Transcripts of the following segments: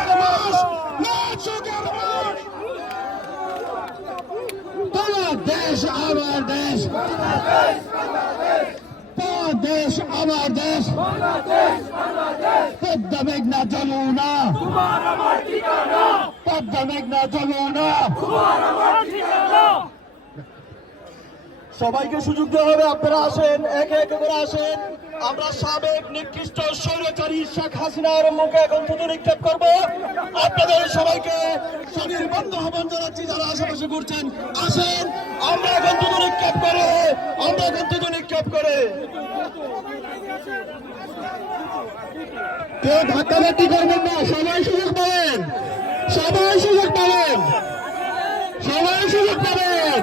সুখের মাস, না সুখের মাস। তোমার দেশ আমার দেশ, তোমার দেশ আমার দেশ, পদ্মা মেঘনা যমুনা, পদ্মা মেঘনা যমুনা। সবাইকে সুযোগ দেওয়া হবে, আপনারা আসেন, একে একে করে আসেন। আমরা সাবেক নিকৃষ্ট স্বৈরাচারী শেখ হাসিনার মুখে এখন থুতু নিক্ষেপ করবো। আপনাদের সবাইকে বন্ধ আহ্বান জানাচ্ছি, যারা আশেপাশে ঘুরছেন আসেন, আমরা এখন থুতু নিক্ষেপ করে, আমরা এখন থুতু নিক্ষেপ করে। কেউ ধাক্কাধাক্কি করবেন না, সবাই সুযোগ পাবেন, সবাই সুযোগ পাবেন, সবাই সুযোগ পাবেন।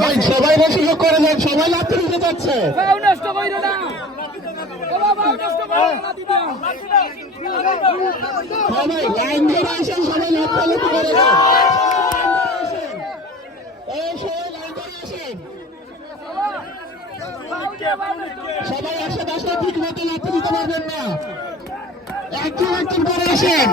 ভাই সবাই সুযোগ করে দেন, সবাই লাথি দিতে যাচ্ছে। সবাই লাইন ধরে আসেন, সবাই লাথি করে দেন। সবাই আসেন, আসলে ঠিক মতো লাথি দিতে পারবেন না, একজন একজন করে আসেন।